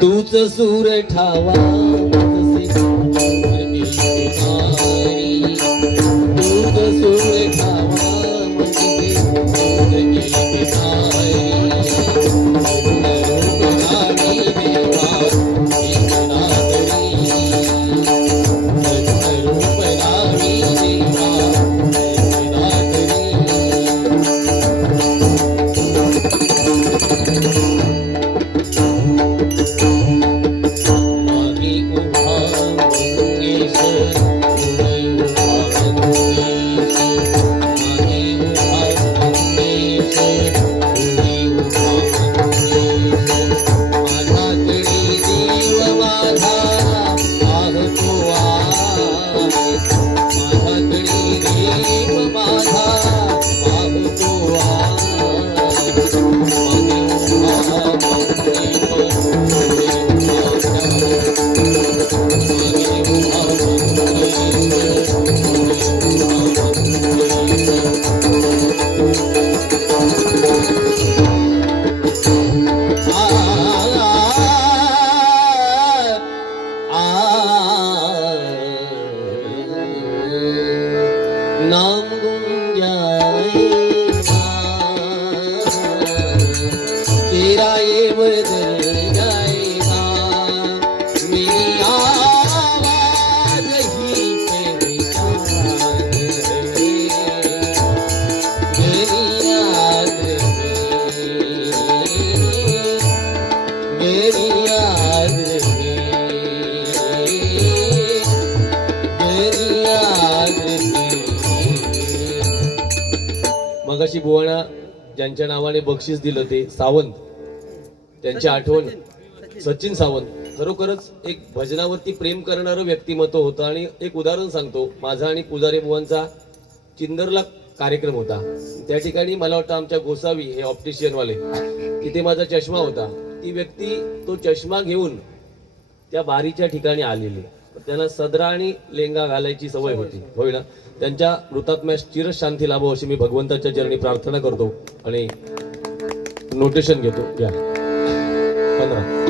तूच सूर ठावा तूच सूर ठावा नाम गुंजाए तेरा ये बदल जाएगा मेरी आवाज ही पहचान मेरी याद मेरी याद मेरी याद मगाशी बुवाना ज्यांच्या नावाने बक्षीस दिलं ते सावंत, त्यांची आठवण सचिन सावंत खरोखरच एक भजनावरती प्रेम करणारं व्यक्तिमत्व होतं. आणि एक उदाहरण सांगतो, माझा आणि पुजारी बुवांचा चिंदरला कार्यक्रम होता. त्या ठिकाणी मला वाटतं आमच्या गोसावी हे ऑप्टिशियन वाले, तिथे माझा चष्मा होता. ती व्यक्ती तो चष्मा घेऊन त्या बारीच्या ठिकाणी आलेली, त्यांना सदरा आणि लेंगा घालायची सवय होती. होय ना? त्यांच्या मृतात्म्यास चिरशांती लाभो अशी मी भगवंताच्या चरणी प्रार्थना करतो आणि नोटेशन घेतो. घ्या 15.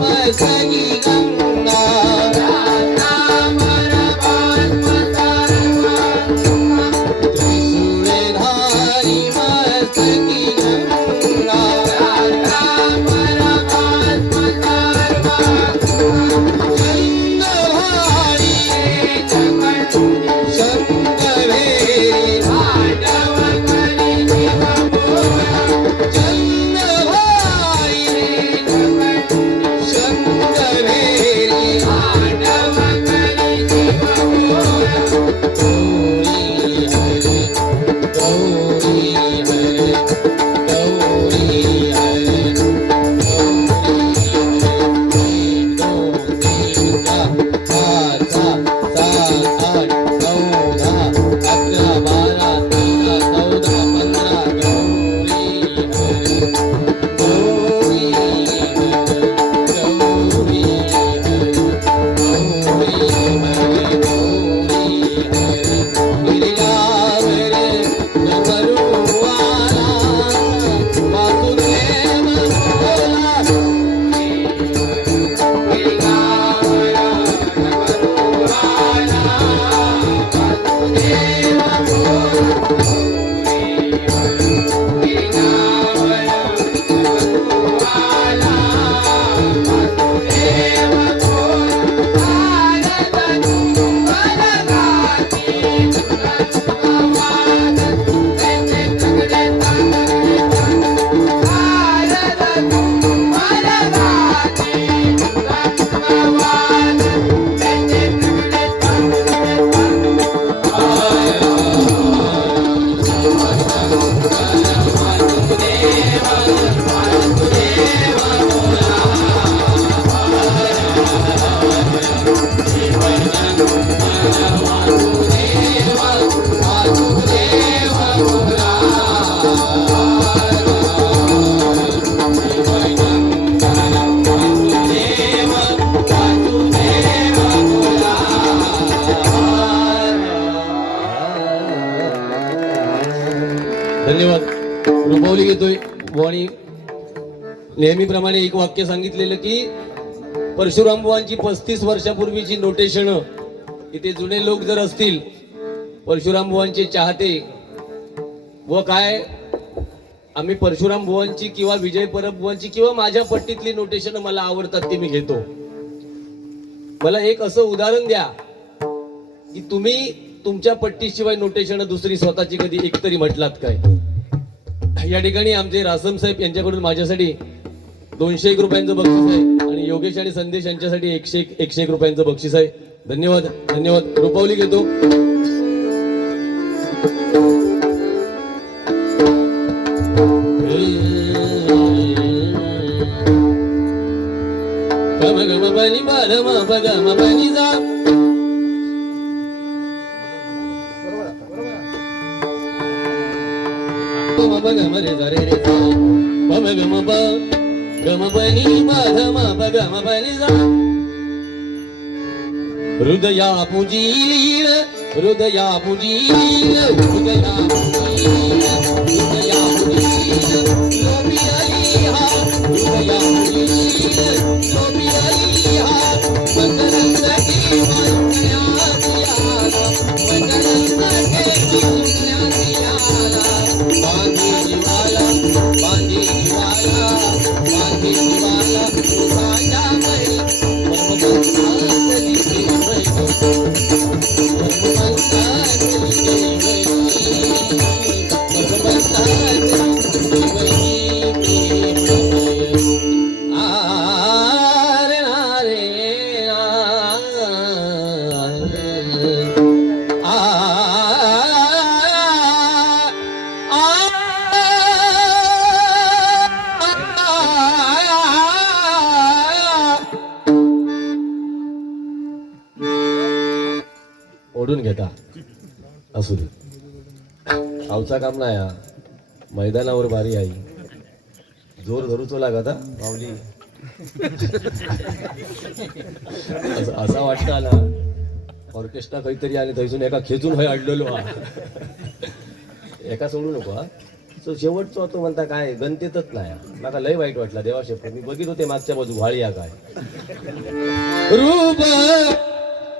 मस्तकी गंगा त्रिशूळधारी मस्तकी गंगा धन्यवाद. रुपवली घेतोय आणि नेहमीप्रमाणे एक वाक्य सांगितलेलं की परशुराम बुवांची 35 वर्षापूर्वीची नोटेशन इथे जुने लोक जर असतील परशुराम बुवांचे चाहते व काय आम्ही परशुराम बुवांची किंवा विजय परब बुवांची किंवा माझ्या पट्टीतली नोटेशन मला आवडतात ते मी घेतो. मला एक असं उदाहरण द्या की तुम्ही तुमच्या पट्टीशिवाय नोटेशन दुसरी स्वतःची कधी एक तरी म्हटलात काय. या ठिकाणी आमचे रासम साहेब यांच्याकडून माझ्यासाठी 201 रुपयांचं बक्षीस आहे आणि योगेश आणि संदेश यांच्यासाठी 101 रुपयांचं बक्षीस आहे. धन्यवाद धन्यवाद. रुपवली घेतो. गम गम बनी बारम बगम बनी जा गम रे रे रे गम गम ब गम बनी बारम बगम बनी जा हृदया पुजील हृदया पुजील हृदया पुजील हृदया पुजील लोभी अलिहा हृदया पुजील लोभी अलिहा मंगलंग के मान्या दियाला मंगलंग के मान्या दियाला बांधी जीवाला बांधी जीवाला बांधी जीवाला तुझ्या मरी परमभक्तातली ओढून घेता असू दे. आवचा काम नाही हा. मैदानावर बारी आई जोर धरूचो लागत माऊली. असा वाटतं आला ऑर्केस्ट्रा काहीतरी आणि थैसून एका खेचून हय अडलेलो हा. एका सोडू नको हा. तो शेवटचा होतो म्हणता काय गणतेतच नाही मला लय वाईट वाटला देवाशेप मी बघित होते मागच्या बाजू व्हाळी या काय रूप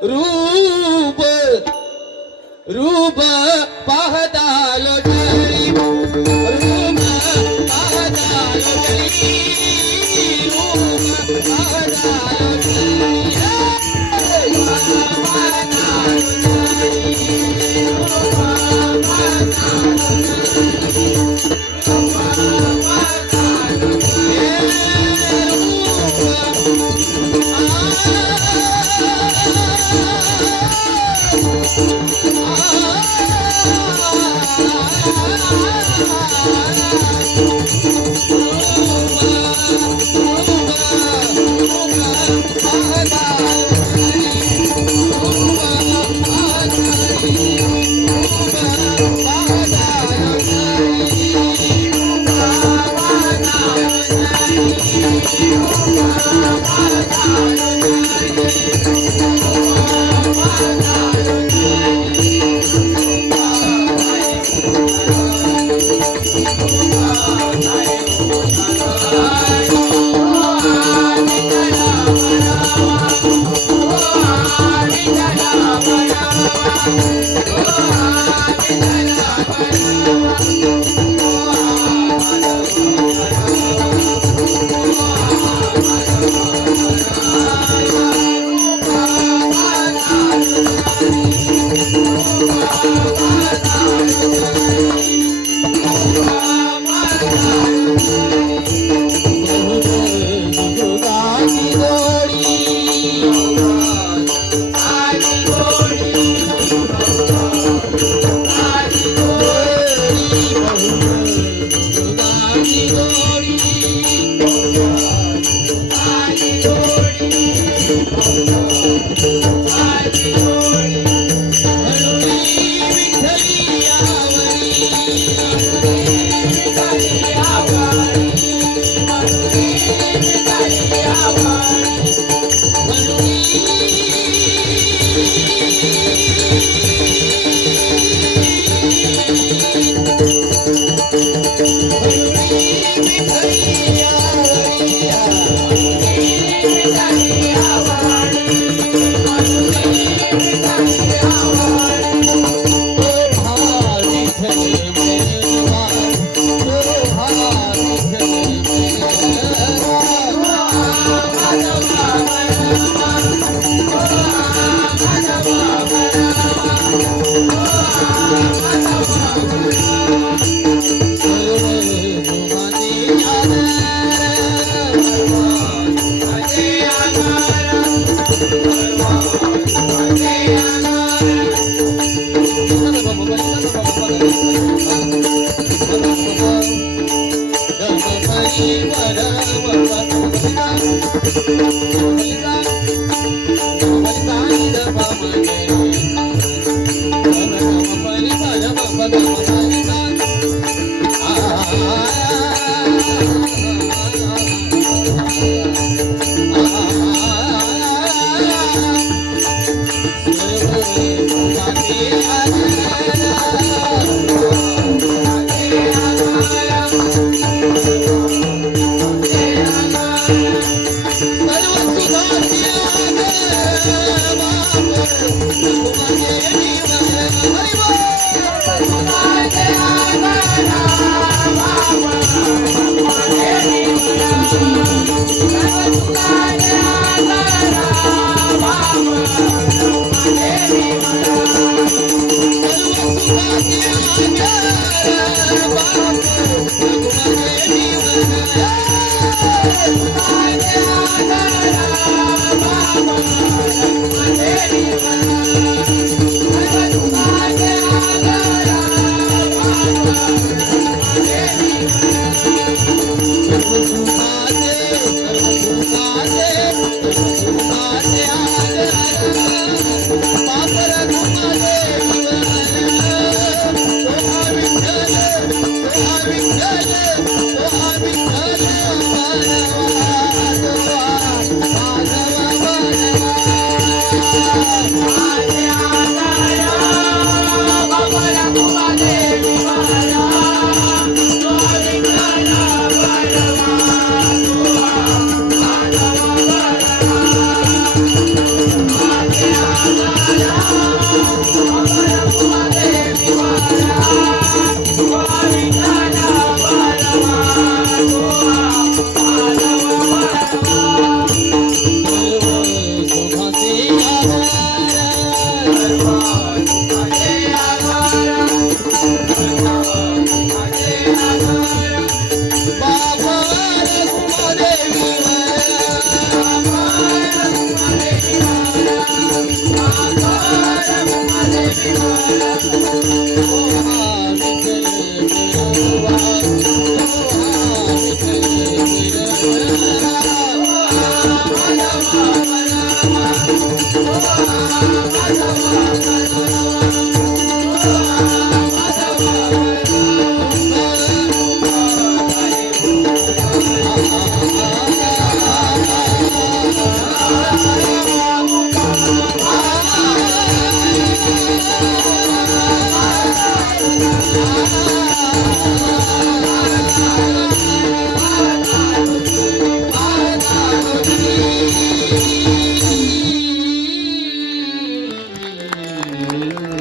रूप रूप पाहता लोटली रूप पाहता लोटली रूप पाहता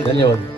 धन्यवाद.